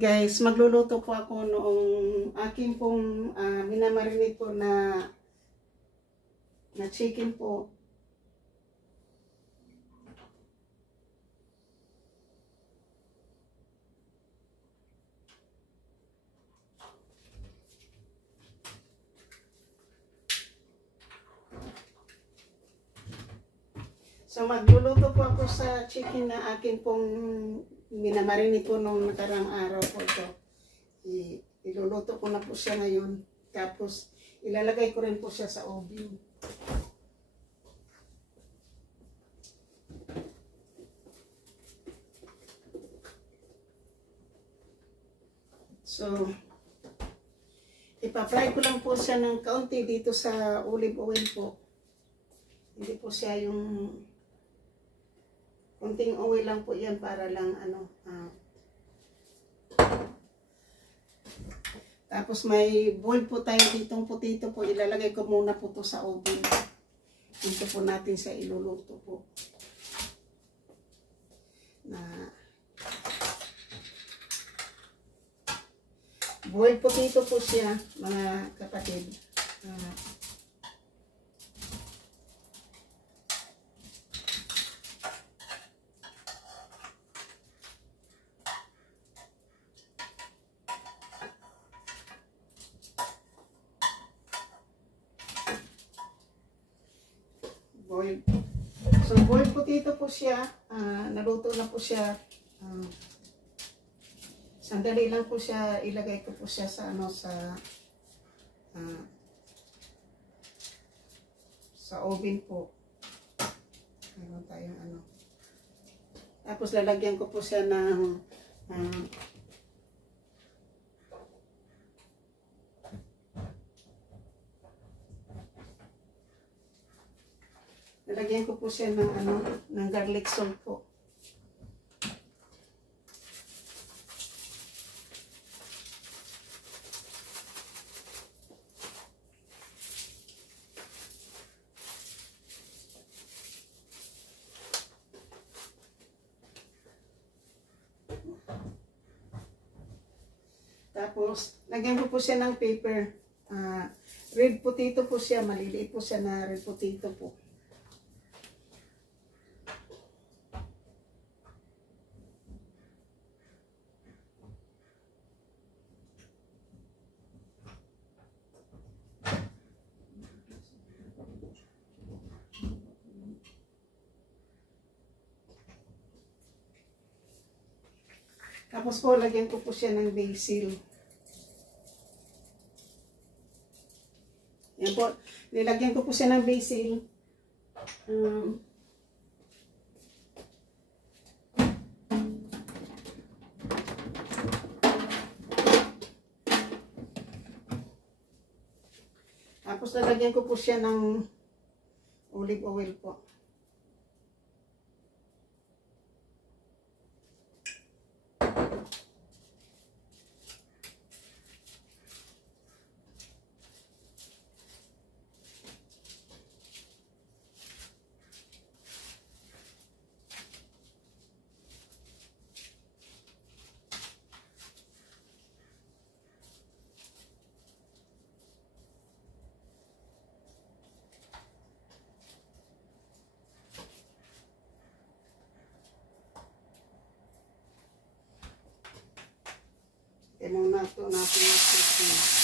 Guys, magluluto po ako noong aking pong minamarinate po na chicken po. So magluluto po ako sa chicken na akin pong minamarinate po nung nakarang araw po ito. Iluluto ko na po siya ngayon. Tapos ilalagay ko rin po siya sa oven. So ipa-fry ko lang po siya ng kaunti dito sa olive oil po. Hindi po siya yung kunting oil lang po yan para lang tapos may boil po tayo ditong potato po. Ilalagay ko muna po to sa oven. Dito po natin sa iluluto po. Boiled potato po siya, mga kapatid. So boiled potato po siya, naluto na po siya. Sandali lang po siya, ilagay ko po siya sa sa oven po. Meron tayong Tapos lalagyan ko po siya ng lalagyan ko po siya ng garlic salt po. Tapos, lagyan ko po siya ng paper. Red potato po siya. Maliliit po siya na red potato po. Tapos po, lagyan ko po siya ng basil. Yan po, nilagyan ko po siya ng basil. Tapos nalagyan ko po siya ng olive oil po. Muna ito natin yung chicken.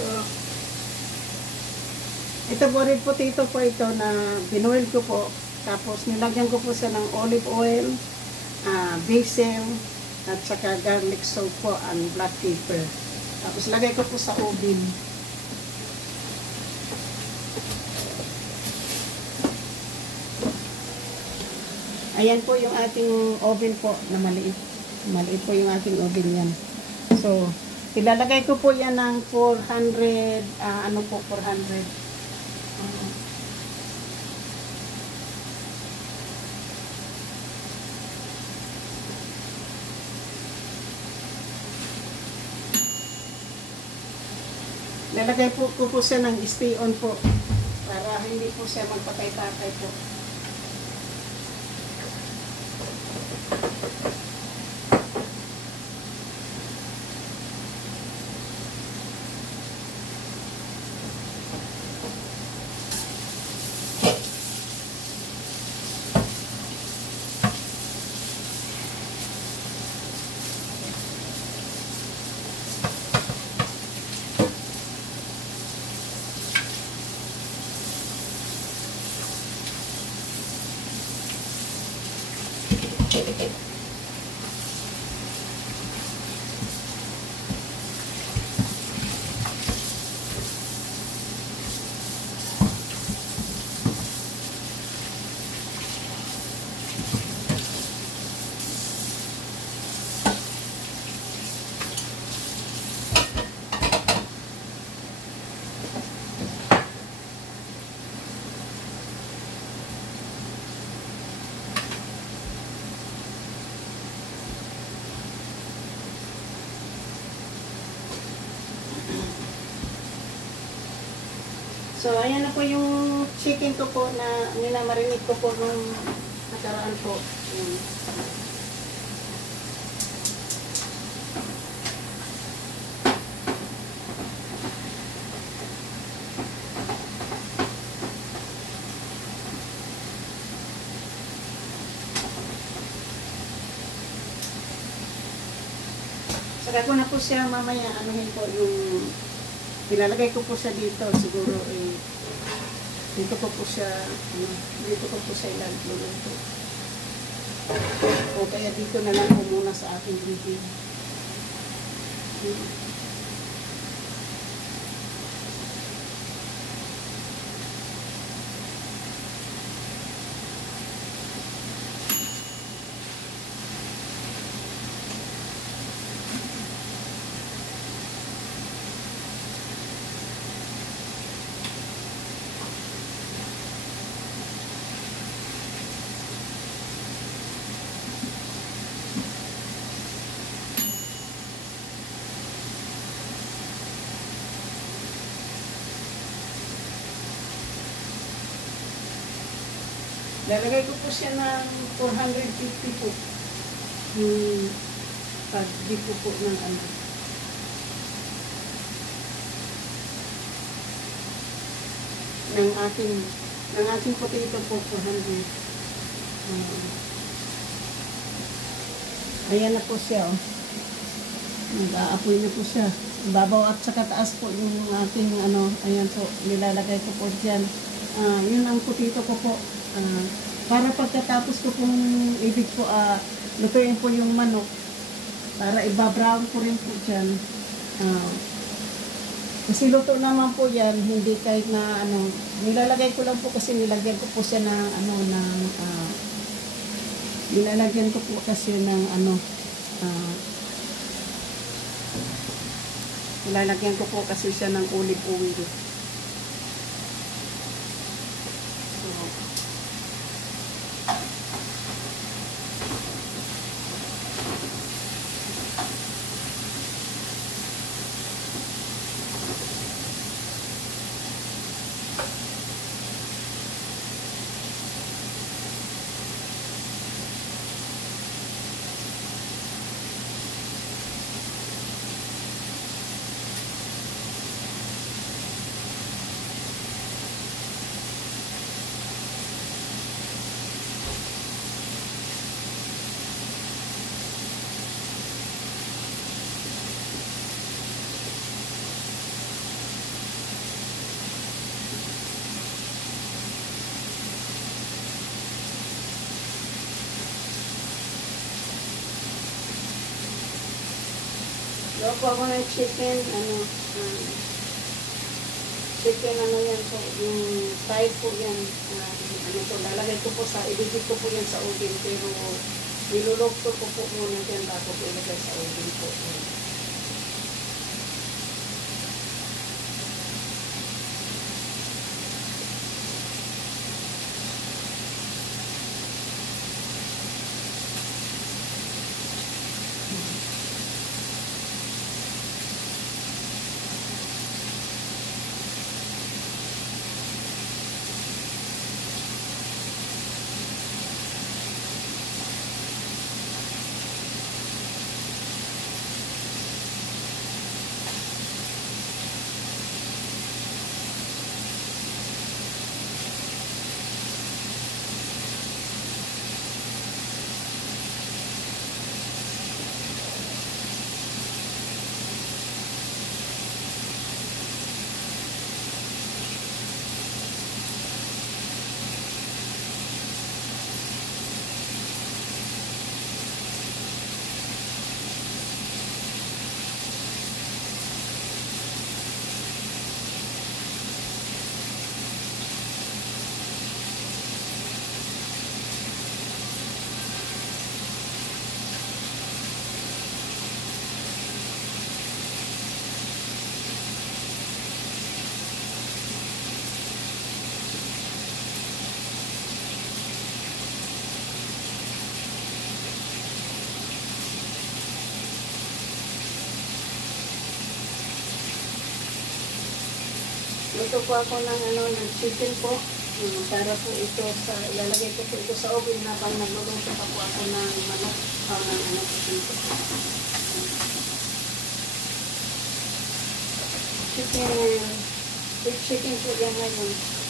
So, ito po rin potato po ito na binuil ko po. Tapos nilagyan ko po siya ng olive oil, basil, at saka garlic salt po and black pepper. Tapos lagay ko po sa oven. Ayan po yung ating oven po na maliit. Maliit po yung ating oven yan. So, ilalagay ko po yan ng 400, 400. Lalagay po ko po siya ng stay on po para hindi po siya magpatay-patay po. So, ayan na po yung chicken ko po na minamarinate ko po nung nakaraan po. Saka ko na po siya mamaya, anuhin po yung ilalagay ko po siya dito, siguro dito ko po siya, dito ko po siya ilalagay po. O kaya dito na lang po muna sa ating video. Lalagay ko po siya ng 450 po. Pag-di po ng ano. Ng ating potato po, 400. Ayan na po siya, oh. Nag-aapoy na po siya. Babaw at saka taas po yung ating ano, ayan po, nilalagay ko po dyan. Yun ang potato ko po. Para pagkatapos ko pong ibig po, lutuin po yung manok. Para ibabrown ko rin po dyan. Kasi luto naman po yan, hindi kahit na ano, nilalagay ko lang po kasi nilagyan ko po siya ng ano, nilalagyan ko po kasi ng ano, nilalagyan ko po kasi siya ng olive oil. Gawa po ako ng chicken, chicken yan po, yung thigh po yan, po, lalagay ko po ibigit ko po yan sa oven, pero nilulokto ko po muna dyan bago po ilagay sa oven po. Luto po ako ng chicken po. Para po ito ilalagay ko po ito sa oven habang nagluluto pa po ako ng manok o ng po dito. Chicken po yan ngayon.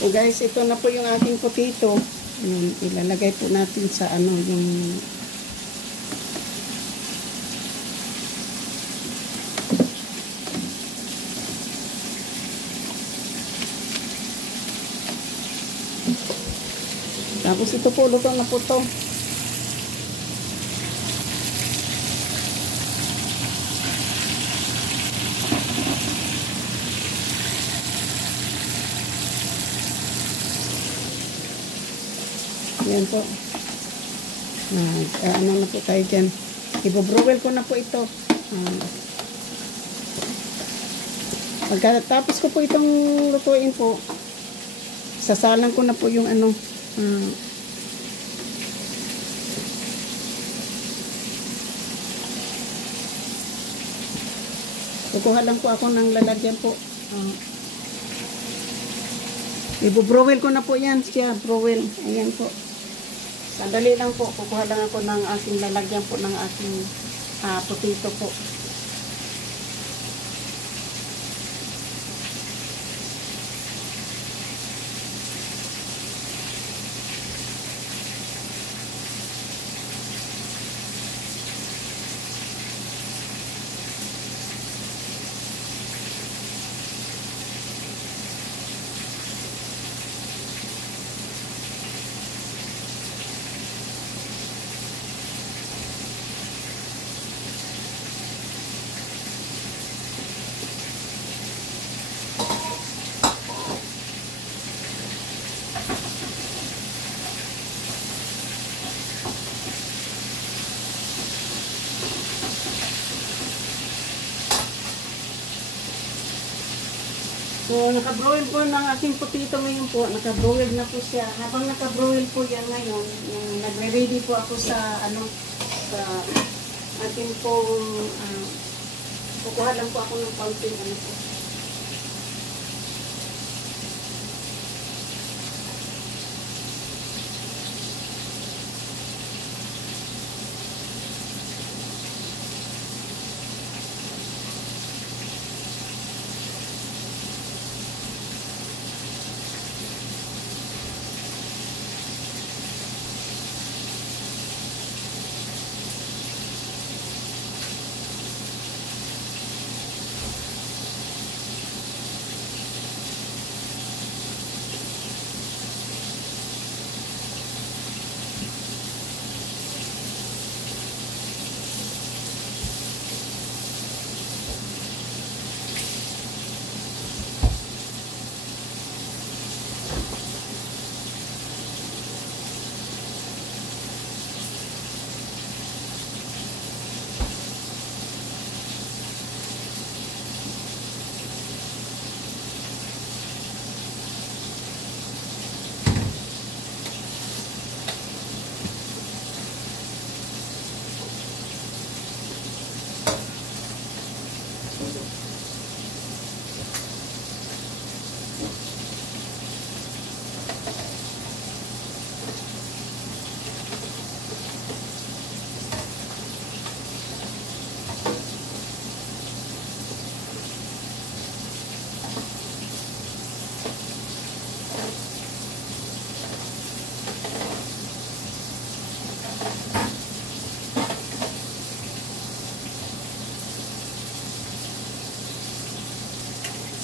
So guys, ito na po yung ating potato. Ilalagay po natin sa yung tapos ito po, luto na po to. Yan po. Ano na po tayo dyan. Ibo-broil ko na po ito. Pagkatapos ko po itong lutuin po, sasalang ko na po yung kukuha lang po ako ng lalagyan po. Ibo-broil ko na po yan siya. Broil. Ayan po. Sandali lang po. Kukuha lang ako ng aking lalagyan po ng aking potato po. So, naka-broil po ng aking potato ngayon po. Naka-broil na po siya. Habang naka-broil po yan ngayon, nagre-ready po ako sa, sa ating pong, kukuha lang po ako ng kaunting po.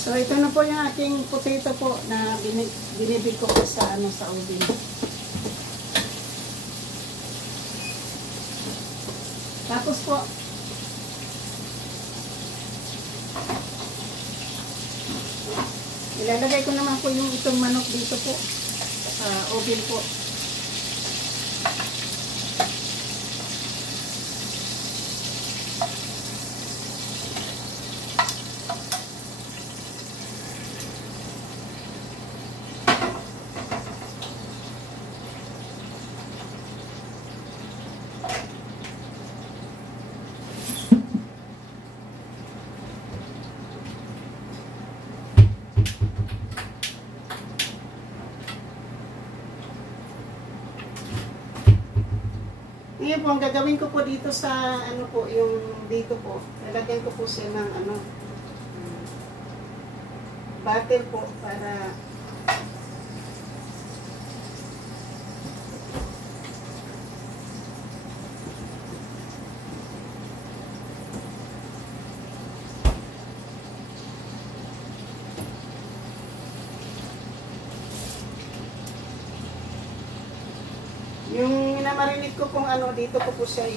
So ito na po yung aking potato po na binibig ko po sa sa oven. Tapos po ilalagay ko naman po yung itong manok dito po sa oven po. Ngayon po, ang gagawin ko po dito sa, yung dito po, lalagyan ko po siya ng, butter po, para, yung minamarinate ko kung dito ko po siya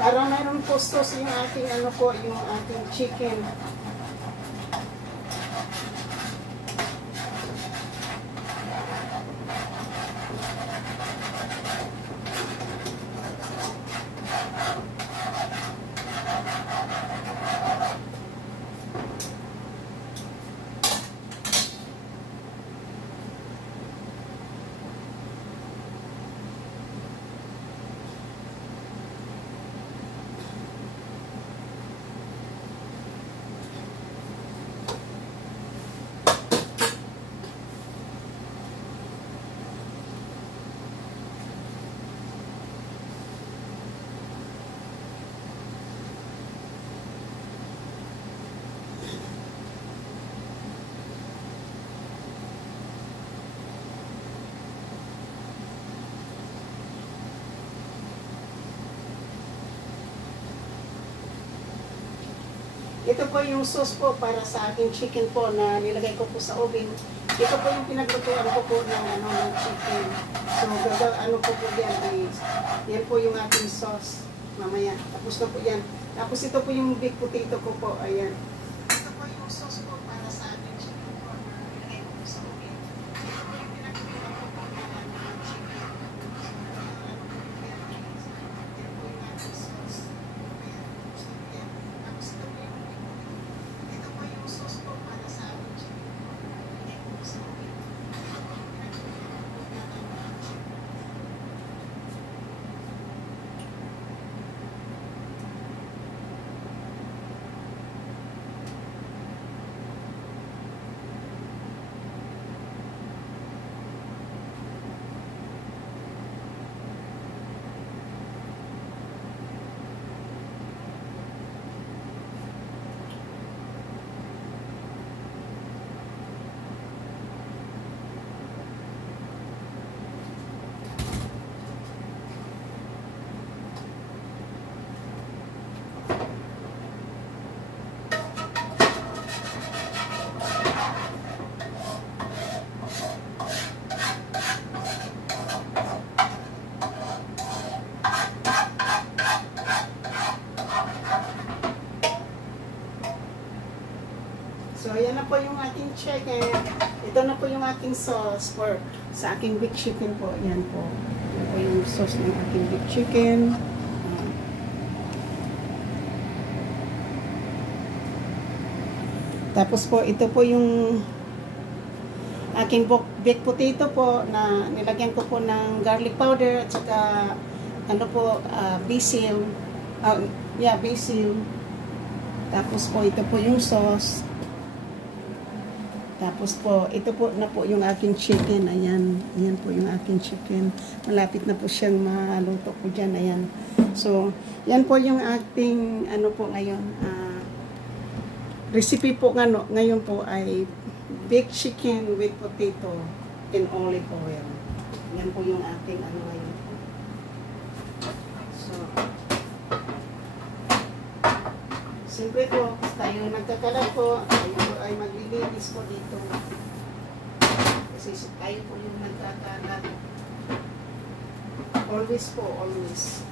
para mayroon postos yung ating yung ating chicken. Ito po yung sauce po para sa aking chicken po na nilagay ko po sa oven. Ito po yung pinaglutuan ko po ng ng chicken. So, po po yan is, yan po yung ating sauce. mamaya. Tapos na po yan. Tapos ito po yung big potato ko po. Ayan. Ito po yung sauce po para sa ating chicken po na nilagay ko po sa oven. Ito po yung pinagpila ko po na chicken. Ito po yung ating sauce. Ayan. Tapos na po yan. Tapos ito po yung big potato. Ito po yung sauce po para sa ating chicken po na nilagay ko po sa oven. Ito po yung pinagpila ko po na chicken. So, ayan na po yung aking chicken. Ito na po yung aking sauce for sa aking big chicken po. Ayan po. Ayan po yung sauce ng aking big chicken. Tapos po, ito po yung aking baked potato po na nilagyan ko po ng garlic powder at saka ano po, basil. Basil. Tapos po, ito po yung sauce. Tapos po, ito po na po yung aking chicken. Ayan. Ayan po yung aking chicken. Malapit na po siyang maluto po dyan. Ayan. So, yan po yung ating ano po ngayon. Recipe po ngayon po ay baked chicken with potato and olive oil. Yan po yung ating ano ngayon. So, siyempre po, tayo nagkakalat po, tayo ay maglilinis po dito. Kasi tayo po yung nagkakalat. Always po, always.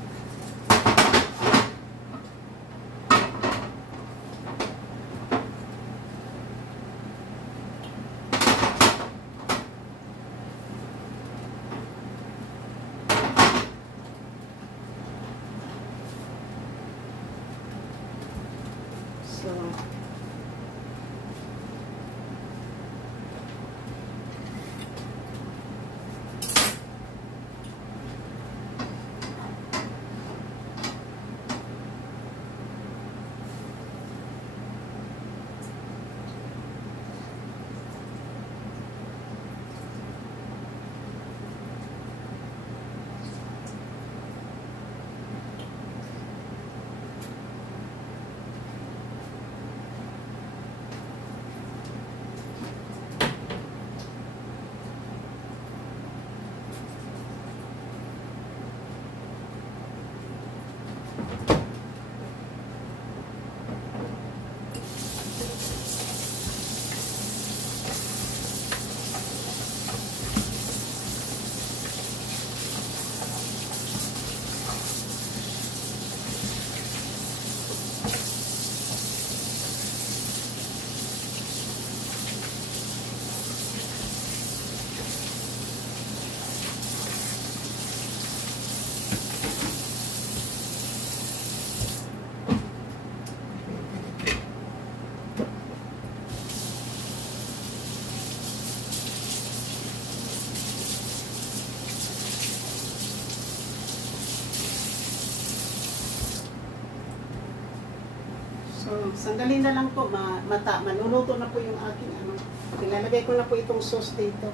So, sandali na lang po, maluluto na po yung aking ano. Ilalagay ko na po itong sauce dito.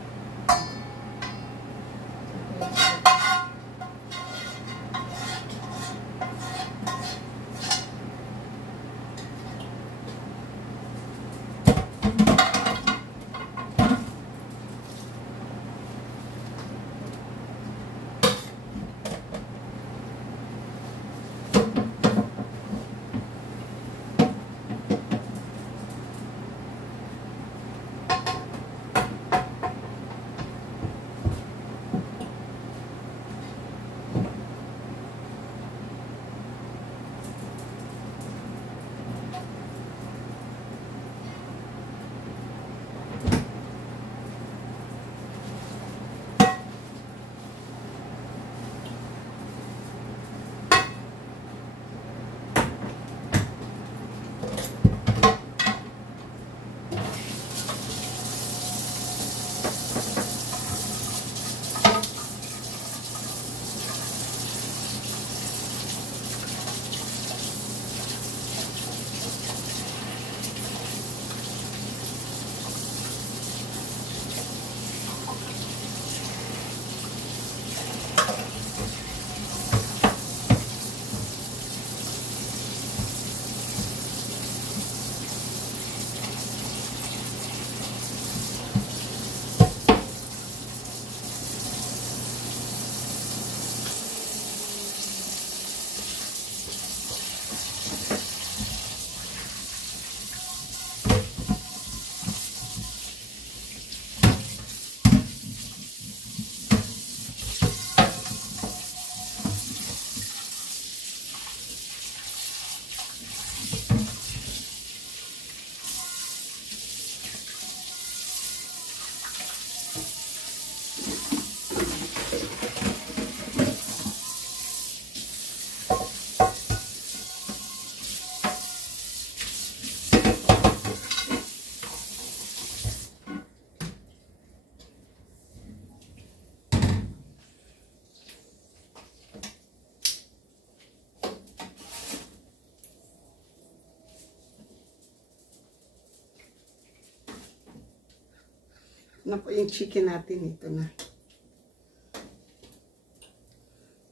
na po yung chicken natin. Ito na.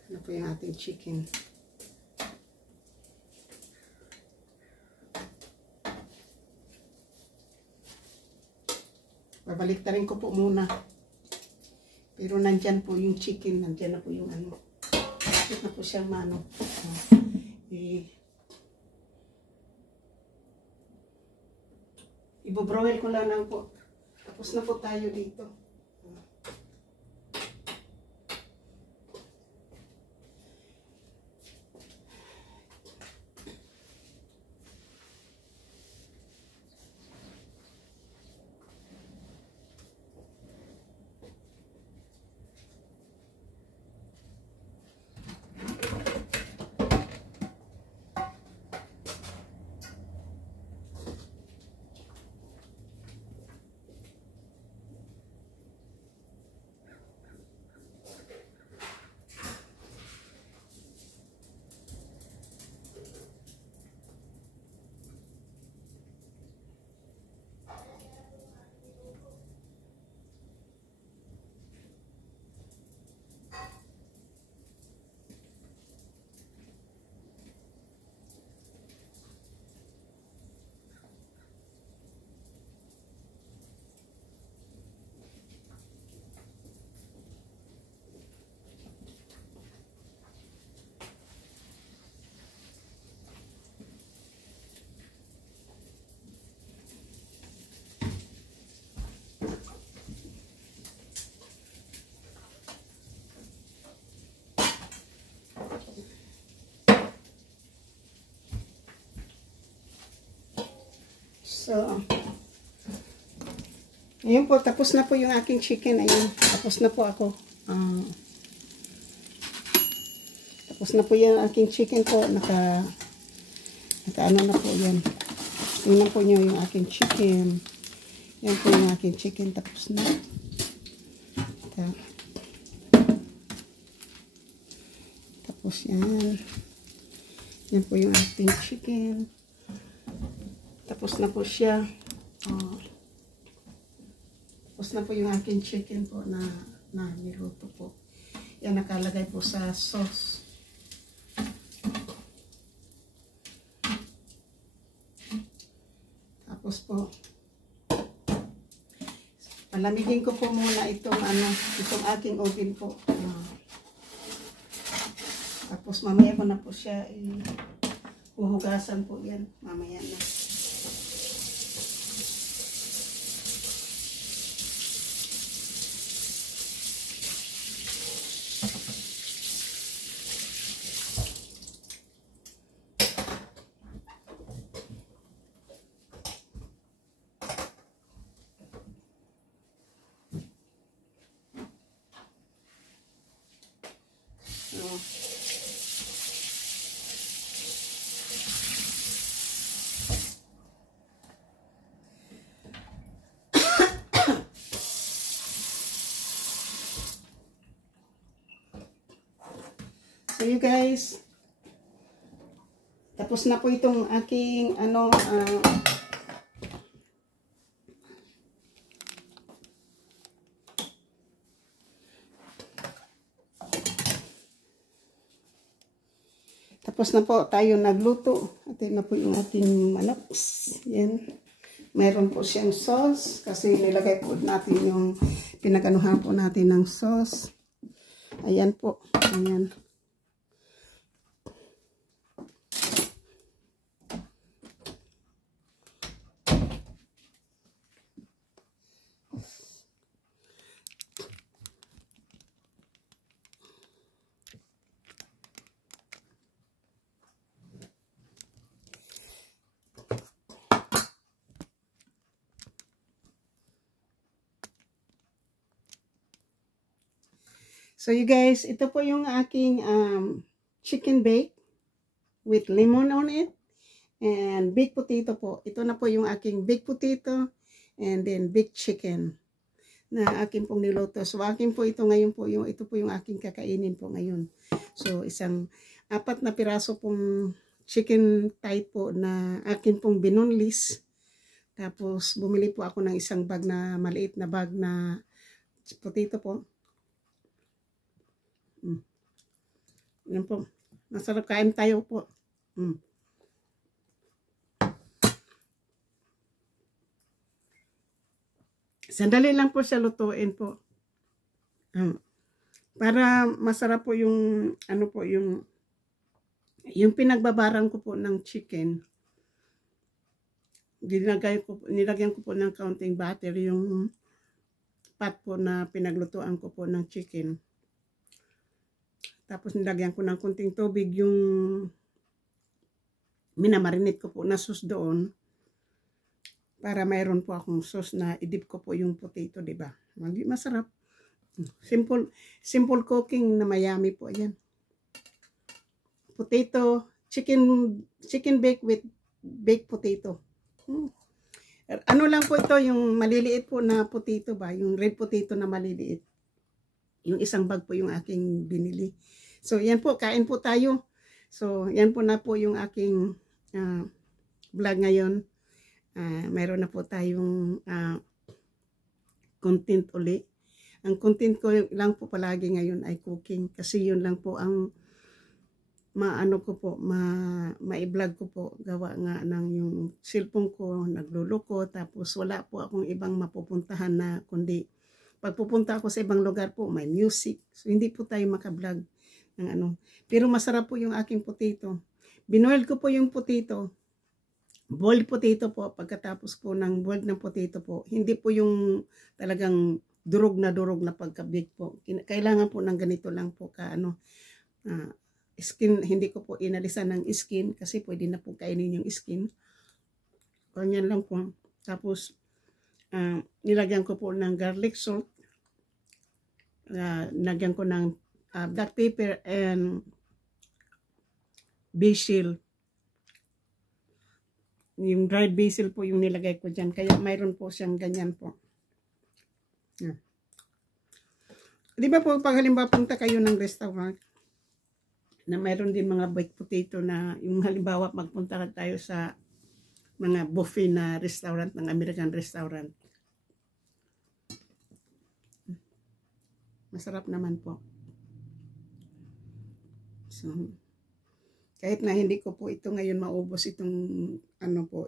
Ito na po yung ating chicken. Babalik na rin ko po muna. Pero nandyan po yung chicken. Nandyan na po yung ano. Bakit na po siyang mano. Ibobroil ko lang po. Tapos na po tayo dito. So, ayun po, tapos na po yung aking chicken. Ayun, tapos na po ako. Tapos na po yung aking chicken po. Naka ano na po yan. Tingnan po nyo yung aking chicken. Yan po yung aking chicken. Tapos na. Tapos yan. Yan po yung ating chicken. Tapos na po siya. Tapos na po yung aking chicken po na niluto po. Yan nakalagay po sa sauce. Tapos po, palamigin ko po muna itong aking oven po. Tapos mamaya ko na po siya huhugasan po yan. Mamaya na. So you guys, tapos na po itong aking tapos na po tayo nagluto. Ito na po yung ating manok. Yan. Mayroon po siyang sauce kasi nilagay po natin yung pinaganuhan po natin ng sauce. Ayan po. Ayan. So you guys, ito po yung aking chicken bake with lemon on it and baked potato po. Ito na po yung aking baked potato and then baked chicken na akin pong niluto. So akin po ito ngayon po ito po yung aking kakainin po ngayon. So isang 4 na piraso pong chicken thigh po na akin pong binoneless Tapos bumili po ako ng isang bag na maliit na bag na potato po. Yan po. Masarap, kain tayo po. Sandali lang po siya lutuin po. Para masarap po yung ano po yung pinagbabaran ko po ng chicken. Nilagyan ko po ng kaunting butter yung pot po na pinaglutuan ko po ng chicken. Tapos nilagyan ko ng kunting tubig yung minamarinate ko po na sauce doon. Para mayroon po akong sauce na idip ko po yung potato, di ba? Masarap. Simple cooking na mayami po yan. Potato, chicken baked with baked potato. Ano lang po ito, yung maliliit po na potato ba? Yung red potato na maliliit. Yung isang bag po yung aking binili. So, yan po, kain po tayo. So, yan po na po yung aking vlog ngayon. Mayroon na po tayong content uli. Ang content ko lang po palagi ngayon ay cooking. Kasi yun lang po ang ma-vlog ko po. Gawa nga ng yung cellphone ko, nagluluko. Tapos wala po akong ibang mapupuntahan na kundi pagpupunta ako sa ibang lugar po, may music. So, hindi po tayo makablog ng ano. Pero masarap po yung aking potato. Binoil ko po yung potato. Boiled potato po. Pagkatapos po ng boiled ng potato po, hindi po yung talagang durog na pagka-bake po. Kailangan po ng ganito lang po skin. Hindi ko po inalisan ng skin kasi pwede na po kainin yung skin. Ganyan lang po. Tapos, nilagyan ko po ng garlic salt. Nilagyan ko ng black pepper and basil. Yung dried basil po yung nilagay ko dyan. Kaya mayroon po siyang ganyan po. Di ba po pag halimbawa punta kayo ng restaurant na mayroon din mga baked potato na yung halimbawa magpunta tayo sa mga buffet na restaurant ng American restaurant. Masarap naman po. So, kahit na hindi ko po ito ngayon maubos itong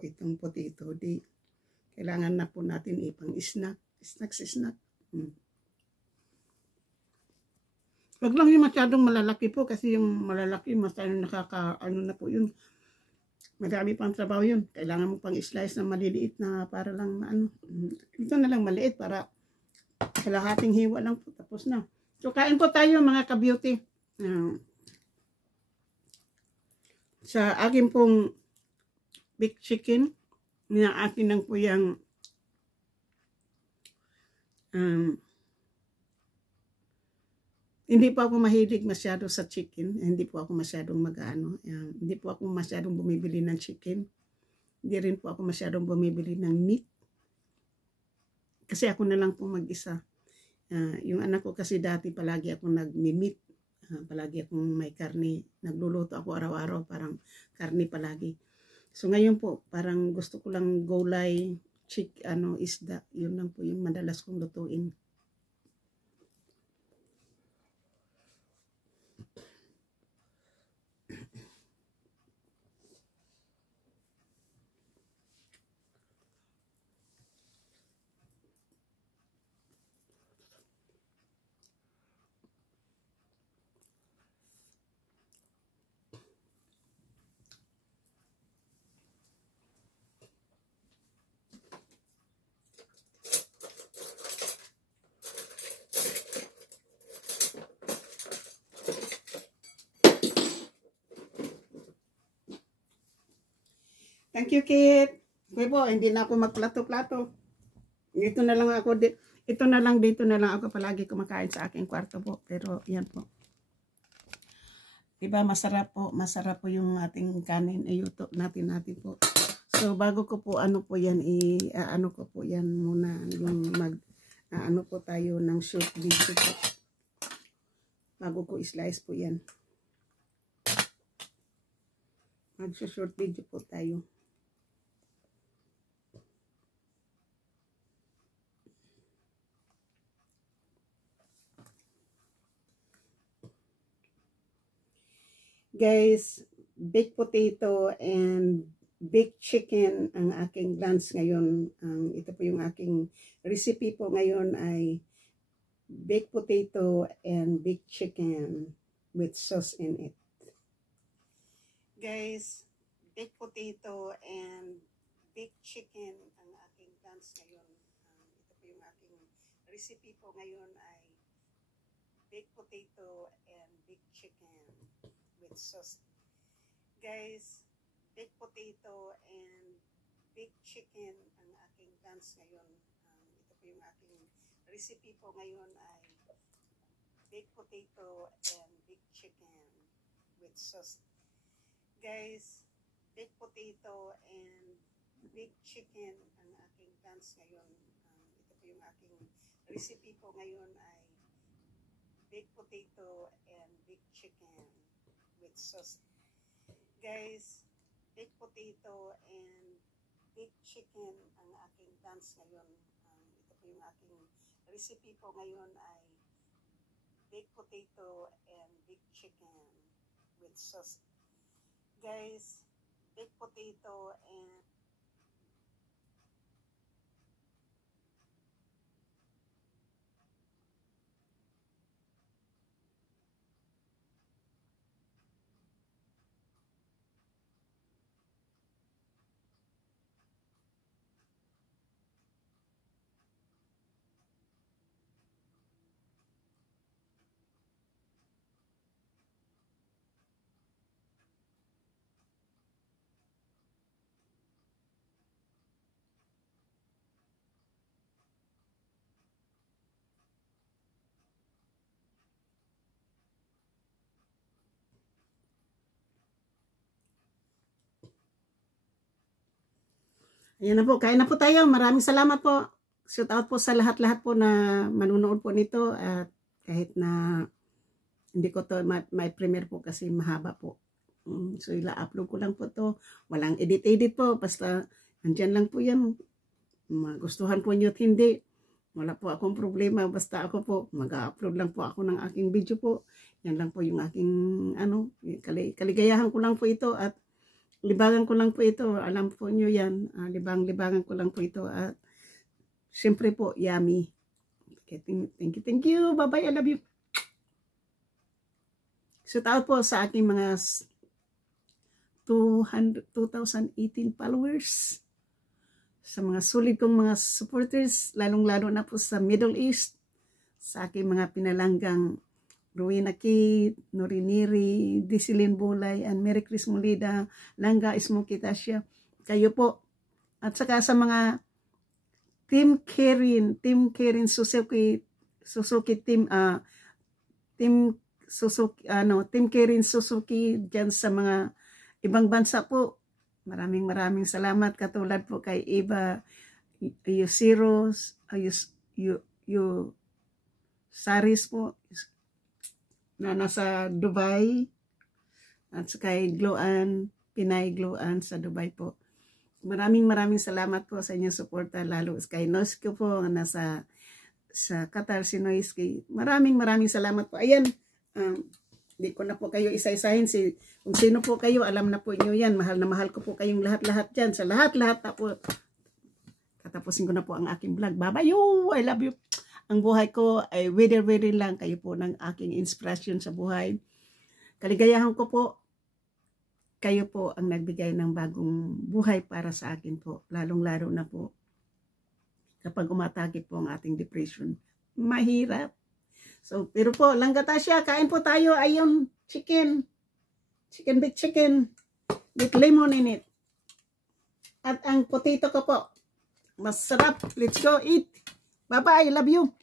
itong potato, di kailangan na po natin ipang snack. Wag lang yung masyadong malalaki po kasi yung malalaki masyadong na po yun. Marami pang trabaho yun. Kailangan mo pang slice na maliliit na para lang ito na lang maliit para kalahating hiwa lang po tapos na. So kain po tayo mga ka-beauty. Sa akin pong baked chicken, na akin lang po yung hindi po ako mahilig masyado sa chicken. Hindi po ako masyadong hindi po ako masyadong bumibili ng chicken. Hindi rin po ako masyadong bumibili ng meat. Kasi ako na lang po mag-isa. Yung anak ko kasi dati palagi ako nag-meat. Palagi akong may karne. Nagluluto ako araw-araw, parang karne palagi. So ngayon po, parang gusto ko lang gulay, isda. Yun lang po yung madalas kong lutuin. Thank you, Kit. Okay po, hindi na ako magplato-plato. Dito na lang ako dito na lang ako palagi kumakain sa aking kwarto po. Pero yan po. Diba masarap po yung ating kanin. Ayuto natin po. So bago ko po po yan ko po yan muna yung po tayo ng short video po. Bago ko i-slice po yan. Mag-short video po tayo. Guys, baked potato and baked chicken ang aking lunch ngayon. Ito po yung aking recipe po ngayon ay baked potato and baked chicken with sauce in it. Guys, baked potato and baked chicken ang aking lunch ngayon. Ito po yung aking recipe po ngayon ay baked potato and baked chicken with sauce. Guys, baked potato and baked chicken ang aking lunch ngayon. Ito po yung aking recipe po ngayon ay baked potato and baked chicken with sauce. Guys, baked potato and baked chicken ang aking lunch ngayon. Ito po yung aking recipe po ngayon ay baked potato and baked chicken with sauce. Guys, baked potato and baked chicken ang aking lunch ngayon. Ito po yung aking recipe po ngayon ay baked potato and baked chicken with sauce. Guys, baked potato and ayan na po, kain na po tayo. Maraming salamat po. Shout out po sa lahat-lahat po na manunood po nito. At kahit na hindi ko to may premiere po kasi mahaba po. So ila-upload ko lang po to. Walang edit-edit po. Basta andyan lang po yan. Magustuhan po nyo at hindi. Wala po akong problema. Basta ako po, mag-upload lang po ako ng aking video po. Yan lang po yung aking kaligayahan ko lang po ito. At libangan ko lang po ito. Alam po nyo yan. Libangan ko lang po ito. At siyempre po, yummy. Okay, thank you. Bye-bye. I love you. Shout out po sa aking mga 2018 followers. Sa mga solid kong mga supporters. Lalong-lalo na po sa Middle East. Sa aking mga pinalanggang Rowena Kate, Noriniri, Disilin Bulay, and Mary Chris Molida, Langga Smoky Tasha. Kayo po. At saka sa mga Team Karen Suzuki Team Karen Suzuki dyan sa mga ibang bansa po. Maraming salamat. Katulad po kay Eva Yusiros, Saris po na nasa Dubai, at kay Gloan, Pinay Gloan sa Dubai po. Maraming salamat po sa inyong suporta, lalo kay Noisky po nasa sa Qatar, si Noisky. Maraming salamat po. Ayan, di ko na po kayo isa-isahin. Kung sino po kayo, alam na po nyo yan. Mahal na mahal ko po kayong lahat-lahat dyan. Sa lahat-lahat po. Tatapusin ko na po ang aking vlog. Bye-bye. I love you. Ang buhay ko ay wither lang. Kayo po ng aking inspiration sa buhay. Kaligayahan ko po. Kayo po ang nagbigay ng bagong buhay para sa akin po. Lalong-lalo na po kapag umatake po ang ating depression. Mahirap. So, pero po, Langga Tasha, kain po tayo. Ayun, chicken. Baked chicken with lemon in it. At ang potato ko po. Masarap. Let's go eat. Bye-bye. Love you.